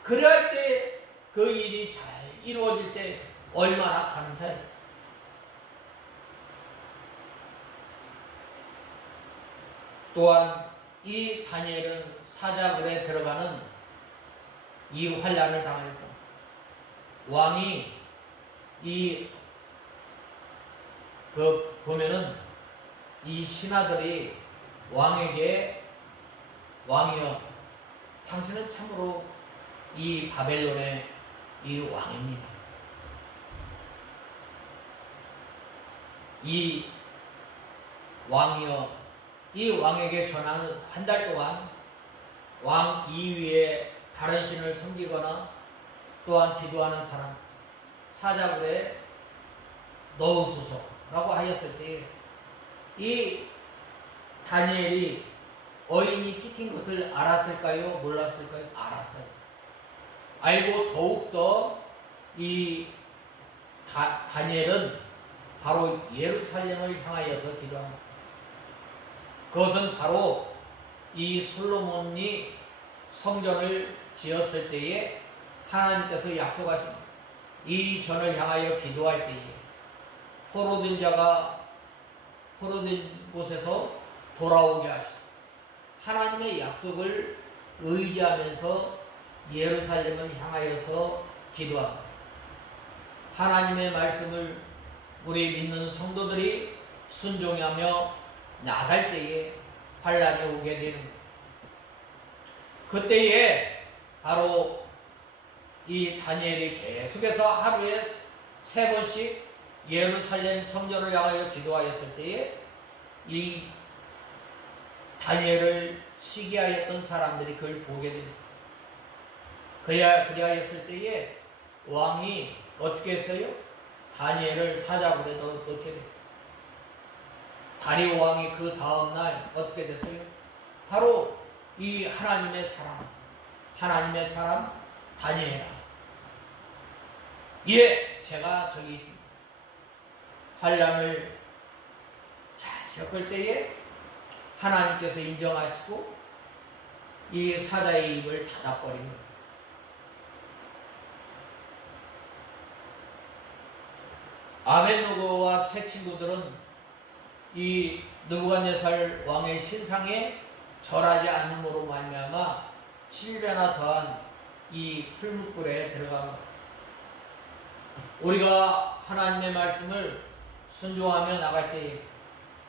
그래 할 때 그 일이 잘 이루어질 때 얼마나 감사해요. 또한 이 다니엘은 사자굴에 들어가는 이 환난을 당하였다. 왕이 보면은 이 신하들이 왕에게 왕이여 당신은 참으로 이 바벨론의 이 왕입니다. 이 왕이여 이 왕에게 전하는 한 달 동안 왕 이위에 다른 신을 섬기거나 또한 기도하는 사람 사자굴에 넣으소서라고 하였을 때 이 다니엘이 어인이 찍힌 것을 알았을까요? 몰랐을까요? 알았어요. 알고 더욱더 이 다니엘은 바로 예루살렘을 향하여서 기도합니다. 그것은 바로 이 솔로몬이 성전을 지었을 때에 하나님께서 약속하신 이 전을 향하여 기도할 때에 포로된 자가 포로된 곳에서 돌아오게 하시고 하나님의 약속을 의지하면서 예루살렘을 향하여서 기도합니다. 하나님의 말씀을 우리 믿는 성도들이 순종하며 나갈 때에 환난이 오게 되는 거예요. 그때에 바로 이 다니엘이 계속해서 하루에 3번씩 예루살렘 성전을 향하여 기도하였을 때에 이 다니엘을 시기하였던 사람들이 그걸 보게 됩니다. 그리하였을 때에 왕이 어떻게 했어요? 다니엘을 사자굴에 넣게 됩니다. 다리오 왕이 그 다음날 어떻게 됐어요? 바로 이 하나님의 사람 다니엘아. 예, 제가 저기 있습니다. 환난을 잘 겪을 때에 하나님께서 인정하시고 이 사자의 입을 닫아버립니다. 아벤누고와 세 친구들은 이 느부갓네살 왕의 신상에 절하지 않음으로 말미암아 7배나 더한 이 풀무불에 들어갑니다. 우리가 하나님의 말씀을 순종하며 나갈 때에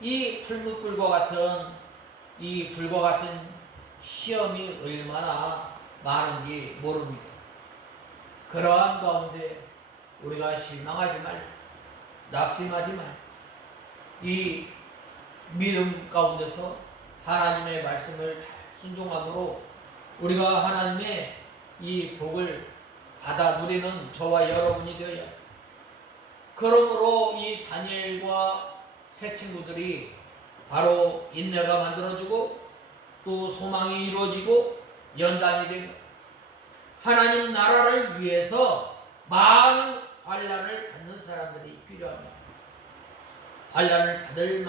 이 풀무불과 같은 이 불과 같은 시험이 얼마나 많은지 모릅니다. 그러한 가운데 우리가 실망하지 말고 낙심하지 말고 이 믿음 가운데서 하나님의 말씀을 잘 순종함으로 우리가 하나님의 이 복을 받아 누리는 저와 여러분이 되어야 합니다. 그러므로 이 다니엘과 세 친구들이 바로 인내가 만들어지고 또 소망이 이루어지고 연단이 됩니다. 하나님 나라를 위해서 많은 환난을 받는 사람들이 필요합니다. 환난을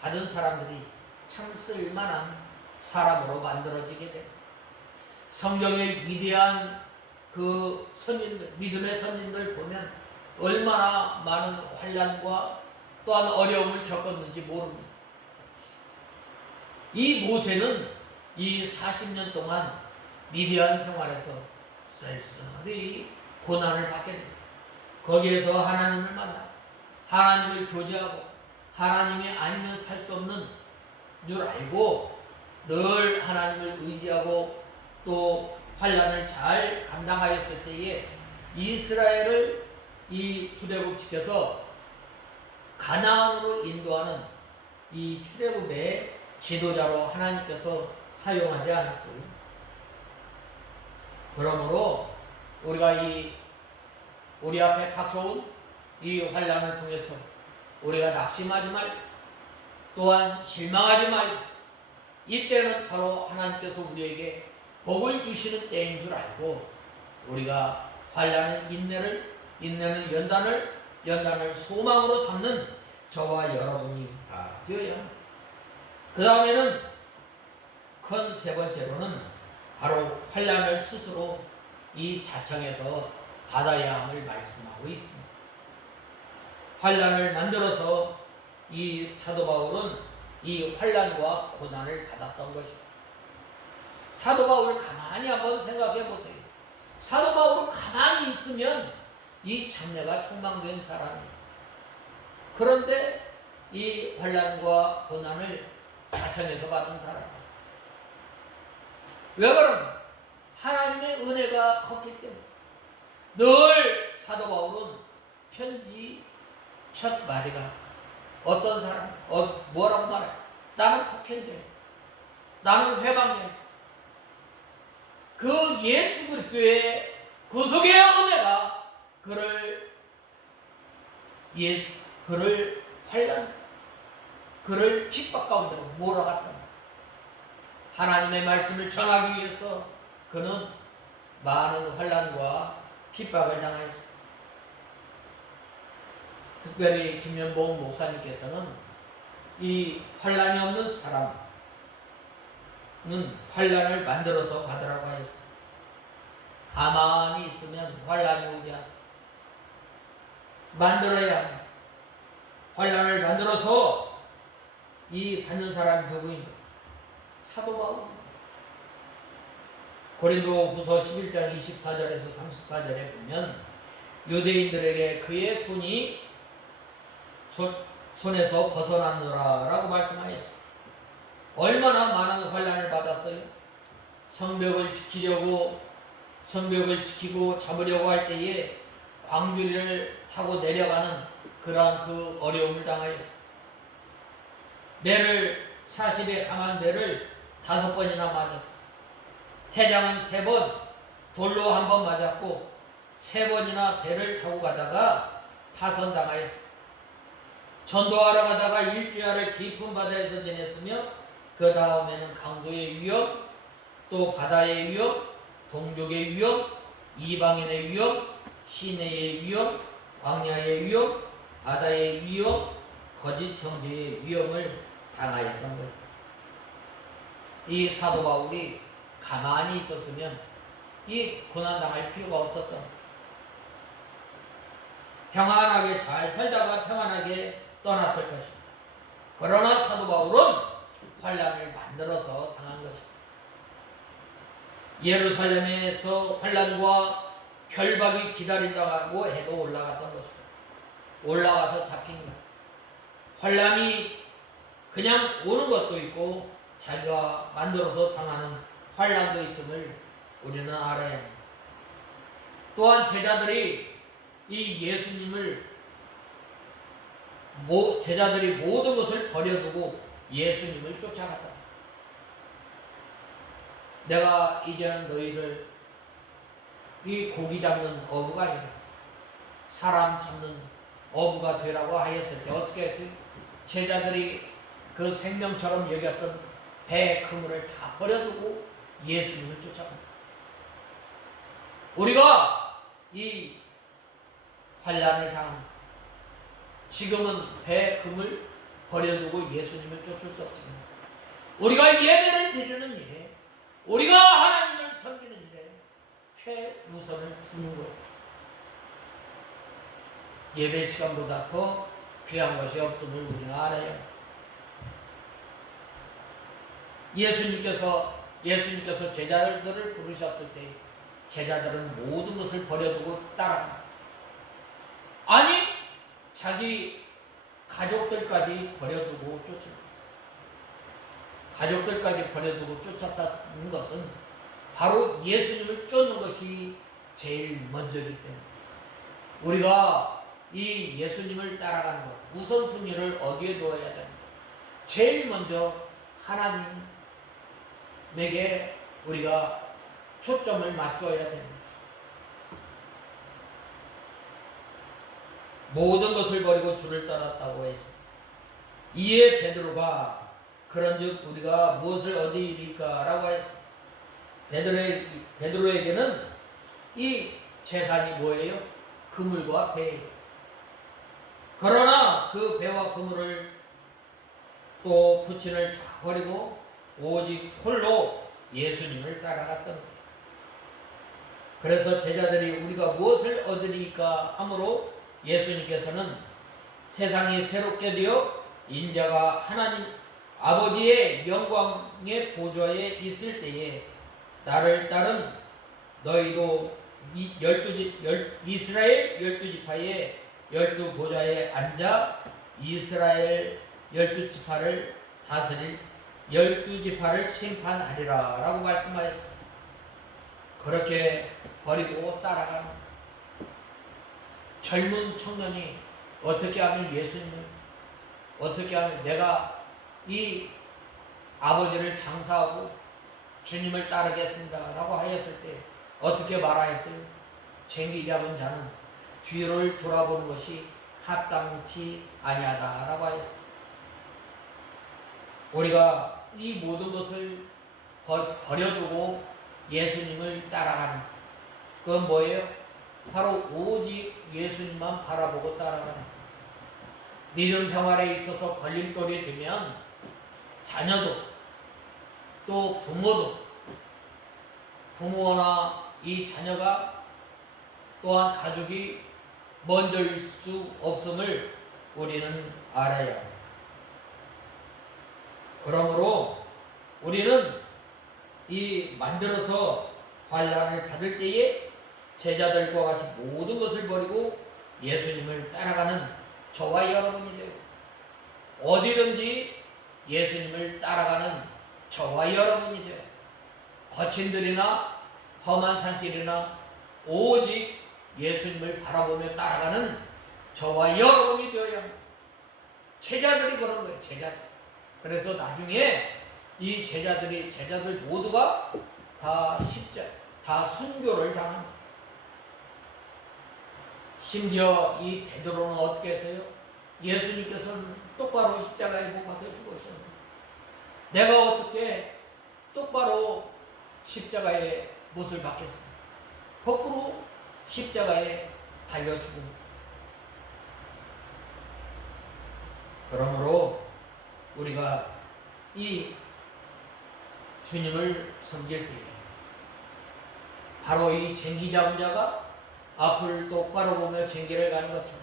받은 사람들이 참 쓸만한 사람으로 만들어지게 됩니다. 성경의 위대한 그 선진들, 믿음의 선진들 보면 얼마나 많은 환난과 또한 어려움을 겪었는지 모릅니다. 이 모세는 이 40년 동안 미디안 생활에서 쓸쓸히 고난을 받게 됩니다. 거기에서 하나님을 만나 하나님을 교제하고 하나님이 아니면 살 수 없는 줄 알고 늘 하나님을 의지하고 또 환난을 잘 감당하였을 때에 이스라엘을 이 출애굽 지켜서 가나안으로 인도하는 이 출애굽의 지도자로 하나님께서 사용하지 않았어요. 그러므로 우리가 우리 앞에 닥쳐온 이 환난을 통해서 우리가 낙심하지 말고 또한 실망하지 말고 이때는 바로 하나님께서 우리에게 복을 주시는 때인 줄 알고 우리가 환난은 인내는 연단을 소망으로 삼는 저와 여러분이 되어야 합니다. 그 다음에는 큰 세 번째로는 바로 환난을 스스로 이 자청에서 받아야 함을 말씀하고 있습니다. 환난을 만들어서 이 사도 바울은 이 환난과 고난을 받았던 것입니다. 사도 바울을 가만히 한번 생각해 보세요. 사도 바울은 가만히 있으면 이 장래가 촉망된 사람이에요. 그런데 이 환난과 고난을 자청해서 받은 사람이에요. 왜 그런가? 하나님의 은혜가 컸기 때문에. 늘 사도 바울은 편지 첫 마디가 어떤 사람, 뭐라고 말해? 나는 폭행자야. 나는 회방자야. 그 예수 그리스도의 구속의 은혜가 그를 환난, 그를 핍박 가운데 몰아갔다. 하나님의 말씀을 전하기 위해서 그는 많은 환난과 핍박을 당하였습니다. 특별히 김연봉 목사님께서는 이 환난이 없는 사람은 환난을 만들어서 받으라고 하였습니다. 가만히 있으면 환난이 오지 않습니다. 만들어야 합니다. 환난을 만들어서 이 받는 사람이 누구인가? 사도 바울입니다. 고린도후서 11장 24절에서 34절에 보면 유대인들에게 그의 손에서 벗어났노라 라고 말씀하였습니다. 얼마나 많은 환난을 받았어요? 성벽을 지키고 잡으려고 할 때에 광주리를 타고 내려가는 그러한 그 어려움을 당하였습니다. 매를 40에 강한 매를 5번이나 맞았습니다. 태장은 3번, 돌로 1번 맞았고 3번이나 배를 타고 가다가 파손당하였습니다. 전도하러 가다가 일주야를 깊은 바다에서 지냈으며 그 다음에는 강도의 위험, 또 바다의 위험, 동족의 위험, 이방인의 위험, 시내의 위험, 광야의 위험, 바다의 위험, 거짓 형제의 위험을 당하였던 거예요. 이 사도 바울이 가만히 있었으면 이 고난당할 필요가 없었던 거예요. 평안하게 잘 살다가 평안하게 떠났을 것입니다. 그러나 사도 바울은 환난을 만들어서 당한 것입니다. 예루살렘에서 환난과 결박이 기다린다고 해도 올라갔던 것입니다. 올라가서 잡힌 것. 환난이 그냥 오는 것도 있고 자기가 만들어서 당하는 환난도 있음을 우리는 알아야 합니다. 또한 제자들이 제자들이 모든 것을 버려두고 예수님을 쫓아갔다. 내가 이제는 너희를 이 고기 잡는 어부가 아니라 사람 잡는 어부가 되라고 하였을 때 어떻게 했어요? 제자들이 그 생명처럼 여겼던 배 그물을 다 버려두고 예수님을 쫓아간다. 우리가 이 환난을 당합니다. 지금은 배 그물 버려두고 예수님을 쫓을 수 없지만 우리가 예배를 드리는 일에 우리가 하나님을 섬기는 일에 최우선을 두는 거예요. 예배 시간보다 더 귀한 것이 없음을 우리는 알아요. 예수님께서 제자들을 부르셨을 때 제자들은 모든 것을 버려두고 따라갑니다. 아니 자기 가족들까지 버려두고 쫓았다는 것은 바로 예수님을 쫓는 것이 제일 먼저이기 때문에 우리가 이 예수님을 따라가는 것, 우선순위를 어디에 두어야 됩니다. 제일 먼저 하나님에게 우리가 초점을 맞추어야 됩니다. 모든 것을 버리고 주를 따랐다고 했습니다. 이에 베드로가 그런즉 우리가 무엇을 얻으리까 라고 했습니다. 베드로에게는 이 재산이 뭐예요? 그물과 배예요. 그러나 그 배와 그물을 또 부친을 다 버리고 오직 홀로 예수님을 따라갔던 거예요. 그래서 제자들이 우리가 무엇을 얻으리까 하므로 예수님께서는 세상이 새롭게 되어 인자가 하나님 아버지의 영광의 보좌에 있을 때에 나를 따른 너희도 이스라엘 12지파의 12보좌에 앉아 이스라엘 12지파를 다스릴 12지파를 심판하리라 라고 말씀하셨습니다. 그렇게 버리고 따라가는 젊은 청년이 어떻게 하면 예수님을, 어떻게 하면 내가 이 아버지를 장사하고 주님을 따르겠습니다 라고 하였을 때 어떻게 말하였어요? 쟁기 잡은 자는 뒤를 돌아보는 것이 합당치 아니하다 라고 하였습니다. 우리가 이 모든 것을 버려두고 예수님을 따라가는 그건 뭐예요? 바로 오직 예수님만 바라보고 따라가는 믿음 생활에 있어서 걸림돌이 되면 자녀도 또 부모나 이 자녀가 또한 가족이 먼저일 수 없음을 우리는 알아야 합니다. 그러므로 우리는 이 만들어서 환난을 받을 때에 제자들과 같이 모든 것을 버리고 예수님을 따라가는 저와 여러분이 되고 어디든지 예수님을 따라가는 저와 여러분이 되어 거친들이나 험한 산길이나 오직 예수님을 바라보며 따라가는 저와 여러분이 되어야 합니다. 제자들이 그런 거예요. 제자들. 그래서 나중에 이 제자들 모두가 다 순교를 당합니다. 심지어 이 베드로는 어떻게 했어요? 예수님께서는 똑바로 십자가에 못 박혀 죽으셨는데 내가 어떻게 똑바로 십자가에 못을 박겠습니까? 거꾸로 십자가에 달려 죽습니다. 그러므로 우리가 이 주님을 섬길 때 바로 이 쟁기 잡은 자가 앞을 똑바로 보며 쟁기를 가는 것처럼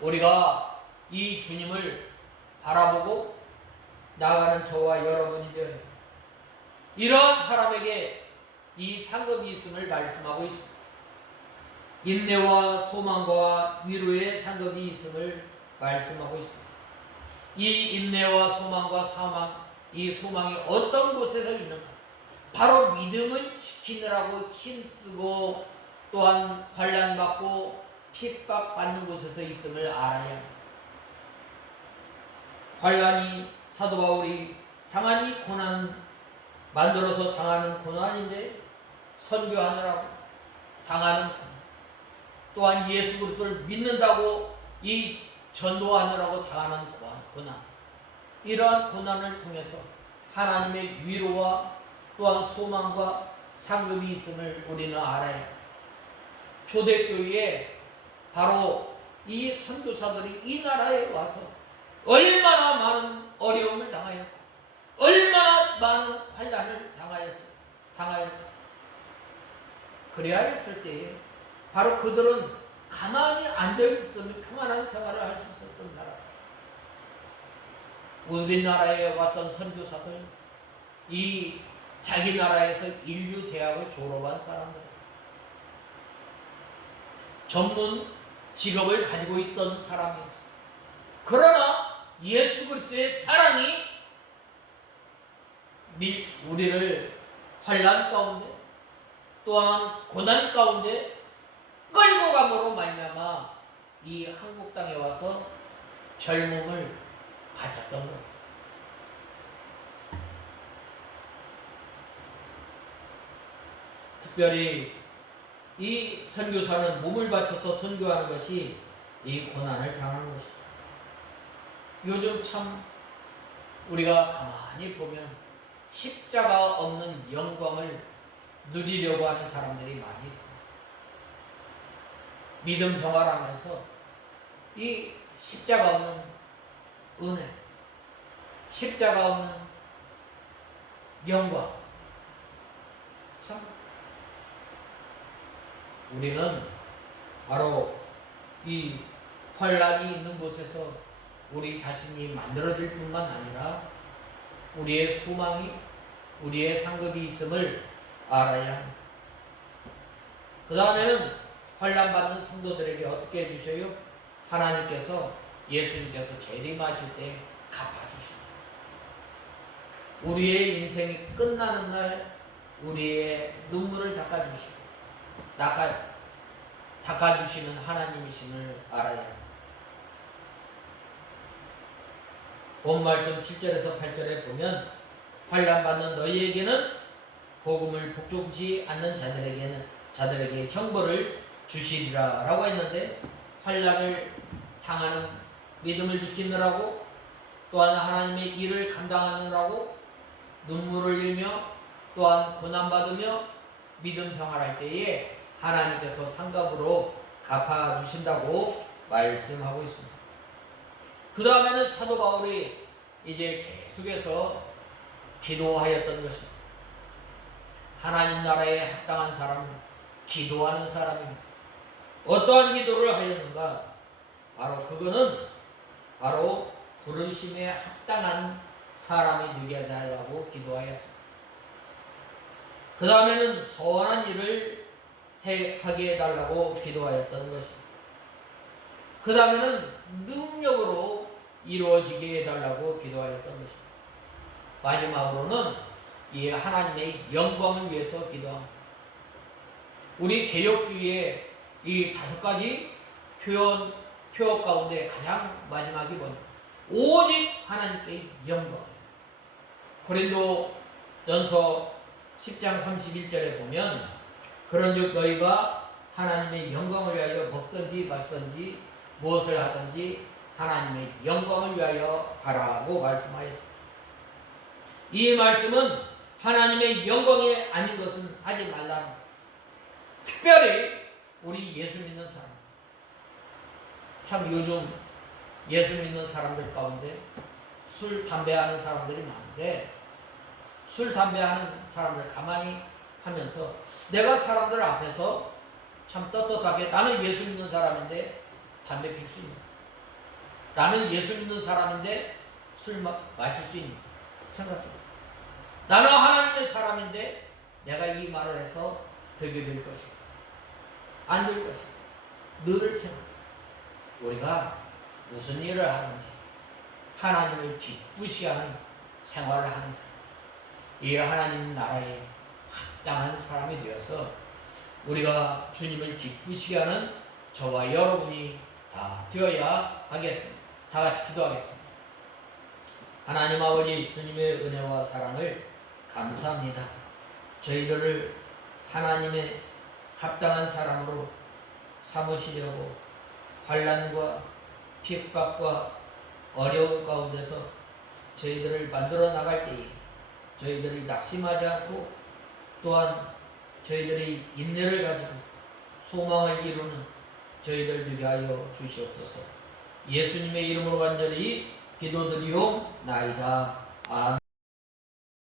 우리가 이 주님을 바라보고 나아가는 저와 여러분이 되어야 합니다. 이러한 사람에게 이 상급이 있음을 말씀하고 있습니다. 인내와 소망과 위로의 상급이 있음을 말씀하고 있습니다. 이 인내와 소망과 이 소망이 어떤 곳에서 있는가? 바로 믿음을 지키느라고 힘쓰고 또한 환난받고 핍박받는 곳에서 있음을 알아야 합니다. 환난이 사도 바울이 당한 이 고난, 만들어서 당하는 고난인데 선교하느라고 당하는 고난, 또한 예수 그리스도를 믿는다고 이 전도하느라고 당하는 고난, 이러한 고난을 통해서 하나님의 위로와 또한 소망과 상급이 있음을 우리는 알아야 합니다. 초대교회에 바로 이 선교사들이 이 나라에 와서 얼마나 많은 어려움을 당하였고 얼마나 많은 환난을 당하였어. 그래야 했을 때에 바로 그들은 가만히 앉아 있으면 평안한 생활을 할 수 있었던 사람. 우리나라에 왔던 선교사들, 이 자기 나라에서 인류 대학을 졸업한 사람들, 전문 직업을 가지고 있던 사람이었어요. 그러나 예수 그리스도의 사랑이 우리를 환난 가운데 또한 고난 가운데 끌고 감으로 말미암아 이 한국 땅에 와서 젊음을 가졌던 거예요. 특별히 이 선교사는 몸을 바쳐서 선교하는 것이 이 고난을 당하는 것입니다. 요즘 참 우리가 가만히 보면 십자가 없는 영광을 누리려고 하는 사람들이 많이 있습니다. 믿음 생활하면서 이 십자가 없는 은혜, 십자가 없는 영광, 참 우리는 바로 이 환난이 있는 곳에서 우리 자신이 만들어질 뿐만 아니라 우리의 소망이, 우리의 상급이 있음을 알아야 합니다. 그 다음에는 환난받는 성도들에게 어떻게 해주셔요? 하나님께서, 예수님께서 재림하실 때 갚아주십니다. 우리의 인생이 끝나는 날 우리의 눈물을 닦아주시고 닦아주시는 하나님이심을 알아야 합니다. 본 말씀 7절에서 8절에 보면 환난받는 너희에게는 복음을 복종치 않는 자들에게 형벌을 주시리라 라고 했는데, 환난을 당하는 믿음을 지키느라고 또한 하나님의 일을 감당하느라고 눈물을 흘리며 또한 고난받으며 믿음 생활할 때에 하나님께서 상급으로 갚아주신다고 말씀하고 있습니다. 그 다음에는 사도 바울이 이제 계속해서 기도하였던 것입니다. 하나님 나라에 합당한 사람은 기도하는 사람입니다. 어떠한 기도를 하였는가? 바로 그거는 바로 부르심에 합당한 사람이 되게 해달라고 기도하였습니다. 그 다음에는 선한 일을 하게 해달라고 기도하였던 것입니다. 그 다음에는 능력으로 이루어지게 해달라고 기도하였던 것입니다. 마지막으로는 이 하나님의 영광을 위해서 기도합니다. 우리 개혁주의의 이 5가지 표어 가운데 가장 마지막이 뭐냐? 오직 하나님께 영광. 고린도전서 10장 31절에 보면 그런즉 너희가 하나님의 영광을 위하여 먹든지 마시든지 무엇을 하든지 하나님의 영광을 위하여 하라고 말씀하였습니다. 이 말씀은 하나님의 영광이 아닌 것은 하지 말라. 특별히 우리 예수 믿는 사람, 참 요즘 예수 믿는 사람들 가운데 술, 담배 하는 사람들이 많은데, 술, 담배 하는 사람들 가만히 하면서 내가 사람들 앞에서 참 떳떳하게 나는 예수 믿는 사람인데 담배 필 수 있는, 나는 예수 믿는 사람인데 술 마실 수 있는 생각해. 나는 하나님의 사람인데 내가 이 말을 해서 되게 될 것이고 안 될 것이고 늘 생각해. 우리가 무슨 일을 하든지 하나님을 기쁘시게 하는 생활을 하는 사람, 이 하나님 나라에 합당한 사람이 되어서 우리가 주님을 기쁘시게 하는 저와 여러분이 다 되어야 하겠습니다. 다 같이 기도하겠습니다. 하나님 아버지, 주님의 은혜와 사랑을 감사합니다. 저희들을 하나님의 합당한 사람으로 삼으시려고 환난과 핍박과 어려움 가운데서 저희들을 만들어 나갈 때에 저희들이 낙심하지 않고 또한 저희들이 인내를 가지고 소망을 이루는 저희들 되게 하여 주시옵소서. 예수님의 이름으로 간절히 기도드리옵나이다. 아멘.